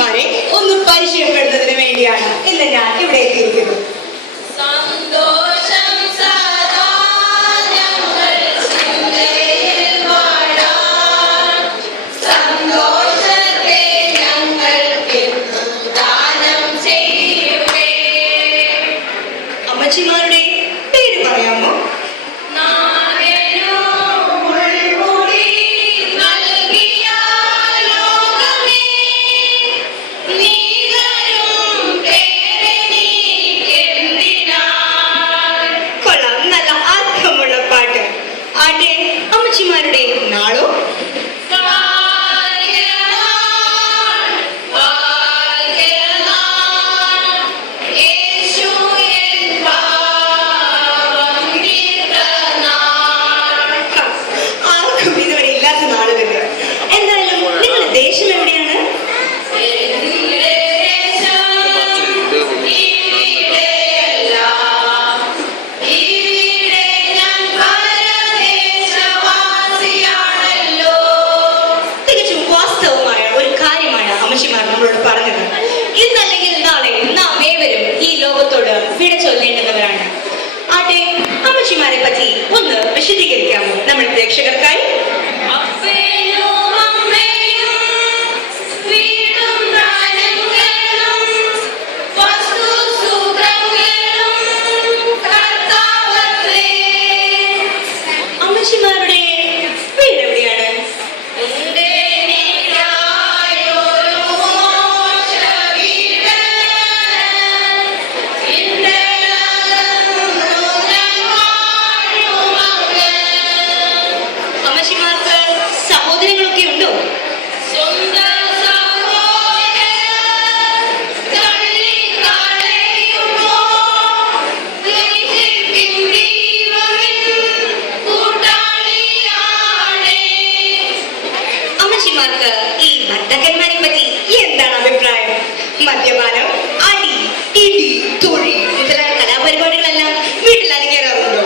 അമ്മച്ചിമാരെ ഒന്ന് പരിചയപ്പെടുന്നതിന് വേണ്ടിയാണ് ഇന്ന് ഞാൻ ഇവിടെ എത്തിയിരിക്കുന്നത്. അമ്മച്ചിമാരുടെ പേര് പറയാമോ? അമ്മച്ചിമാരുടെ നാളോ? ആർക്കും ഇതുവരെ ഇല്ലാത്ത നാളുകളിൽ. എന്തായാലും നിങ്ങളുടെ ദേശം എവിടെയാണ്? നമ്മളോട് പറഞ്ഞത് ഇന്നല്ലെങ്കിൽ നാളെ നാം ഏവരും ഈ ലോകത്തോട് വിട ചൊല്ലേണ്ടവരാണ്. ആട്ടെ, അമ്മച്ചിമാരെ പറ്റി ഒന്ന് വിശദീകരിക്കാമോ നമ്മുടെ പ്രേക്ഷകർക്കായി? അമ്മച്ചിമാരുടെ വീടെവിടെയാണ്? സഹോദരങ്ങളൊക്കെ ഉണ്ടോ? അമ്മച്ചിമാർക്ക് ഈ ഭർത്താക്കന്മാരെ പറ്റി എന്താണ് അഭിപ്രായം? മദ്യപാനം, അടി, ഇടി, തൊഴി മുതലായ കലാപരിപാടികളെല്ലാം വീട്ടിൽ അരങ്ങേറാറുണ്ടോ?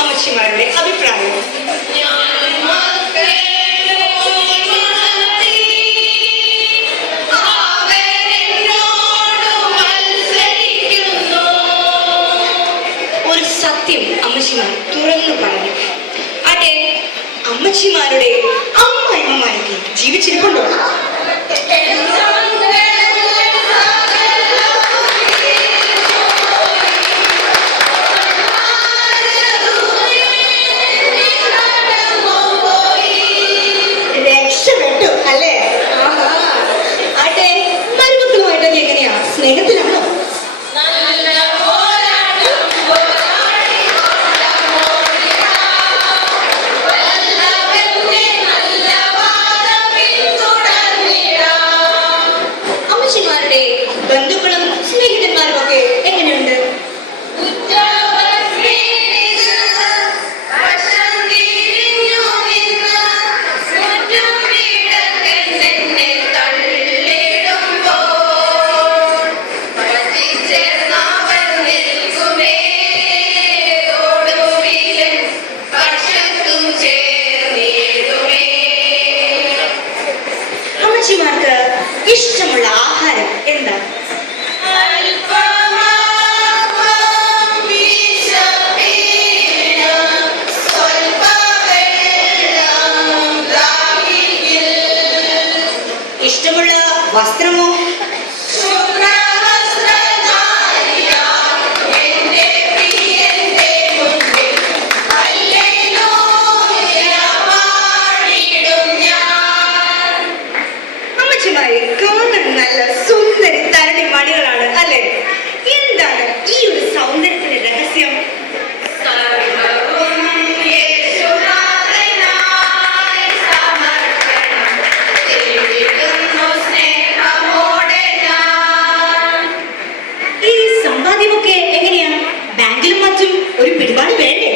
അമ്മച്ചിമാരുടെ അഭിപ്രായം? ഒരു സത്യം അമ്മച്ചിമാർ തുറന്നു പറഞ്ഞു. അതെ, അമ്മച്ചിമാരുടെ അമ്മായിമ്മമാരൊക്കെ ജീവിച്ചിരിപ്പുണ്ടോ? അല്ലേ? ആട്ടെ, മരുമക്കളുമായിട്ടൊക്കെ എങ്ങനെയാ? സ്നേഹത്തിലാണോ? അമ്മച്ചിമാരുടെ ബന്ധുക്കളും സ്നേഹിതന്മാരും ഒക്കെ എങ്ങനെയുണ്ട്? അമ്മച്ചിമാർക്ക് ഇഷ്ടമുള്ള ആഹാരം എന്താ? ഇഷ്ടമുള്ള വസ്ത്രമോ? കാണാൻ നല്ല സുന്ദരി തരണി മണികളാണ് അല്ലെ? എന്താണ് ഈ ഒരു സൗന്ദര്യത്തിന്റെ രഹസ്യം? ഈ സമ്പാദ്യമൊക്കെ എങ്ങനെയാണ്? ബാങ്കിലും മറ്റും ഒരു പിടിപാട് വേണ്ടേ?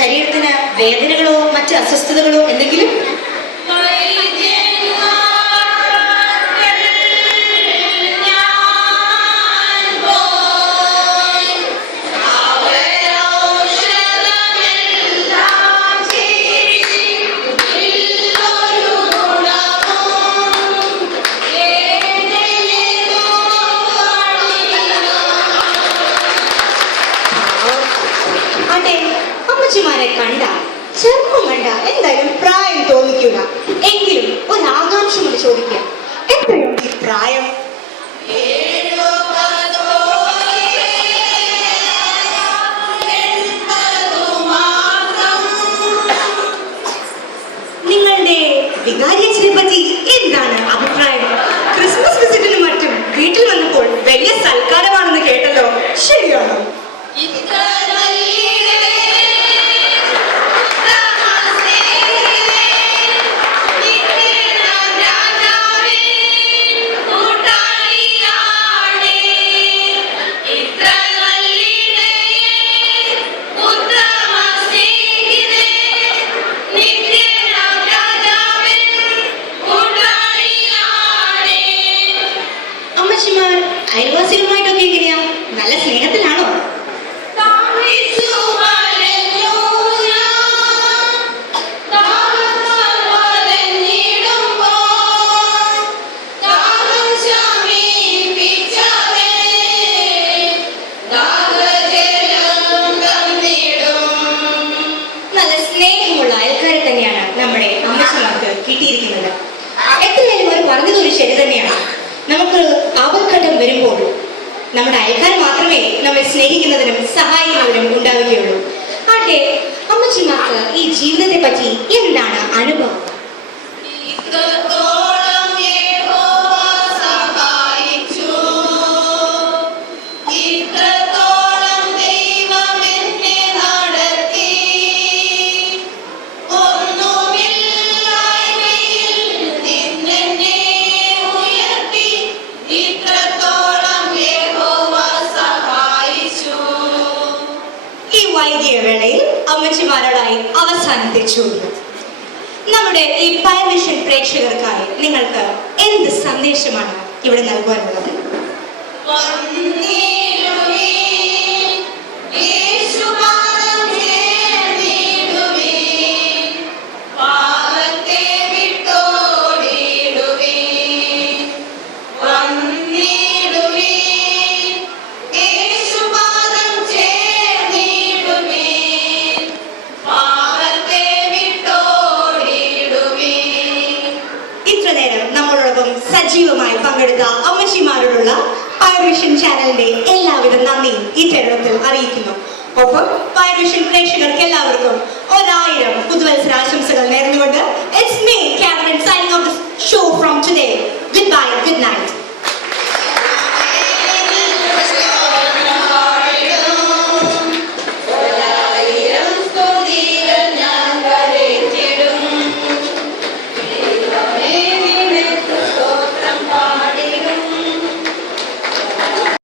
ശരീരത്തിന് വേദനകളോ മറ്റ് അസ്വസ്ഥതകളോ എന്തെങ്കിലും? അമ്മച്ചിമാരെ കണ്ട ചെറുപ്പം കണ്ട എന്തായാലും പ്രായം തോന്നിക്കൂല. എങ്കിലും ഒരു ആകാംക്ഷ കൊണ്ട് ചോദിക്കുക, എത്രയുണ്ട് ഈ പ്രായം? നിങ്ങളുടെ വികാരിയച്ഛനെ പറ്റി എന്താണ് അഭിപ്രായം? ക്രിസ്മസ് വിസിറ്റിനും മറ്റും വീട്ടിൽ വന്നപ്പോൾ വലിയ സൽക്കാരമാണെന്ന് കേട്ടല്ലോ, ശരിയാണോ? അയൽവാസികളുമായിട്ടൊക്കെ എങ്ങനെയാ? നല്ല സ്നേഹത്തിലാണോ? നല്ല സ്നേഹമുള്ള അയൽക്കാരെ തന്നെയാണ് നമ്മുടെ അമ്മച്ചിമാർക്ക് കിട്ടിയിരിക്കുന്നത്. എത്രയായാലും അവർ പറഞ്ഞതൊരു ശരി തന്നെയാണ്. നമുക്ക് ആപത്ഘട്ടം വരുമ്പോൾ നമ്മുടെ അയൽക്കാർ മാത്രമേ നമ്മെ സ്നേഹിക്കുന്നതിനും സഹായിക്കുന്നതിനും ഉണ്ടാവുകയുള്ളൂ. ആട്ടെ, അമ്മച്ചിമാർക്ക് ഈ ജീവിതത്തെ പറ്റി എന്താണ് അനുഭവം? വേളയിൽ അമ്മച്ചിമാരോടായി അവസാനത്തെ ചോദ്യം, നമ്മുടെ ഈ പൈവിഷൻ പ്രേക്ഷകർക്കായി നിങ്ങൾക്ക് എന്ത് സന്ദേശമാണ് ഇവിടെ നൽകുവാനുള്ളത്? സജീവമായി പങ്കെടുത്ത അമ്മച്ചിമാരോടുള്ള പൈവിഷൻ ചാനലിന്റെ എല്ലാവിധ നന്ദിയും ഈ തരുണത്തിൽ അറിയിക്കുന്നു. ഒപ്പം പൈവിഷൻ പ്രേക്ഷകർക്ക് എല്ലാവർക്കും 1000 പുതുവത്സരാശംസകൾ നേർന്നുകൊണ്ട്, it's me, Catherine, signing off the show from today. Goodbye, good night.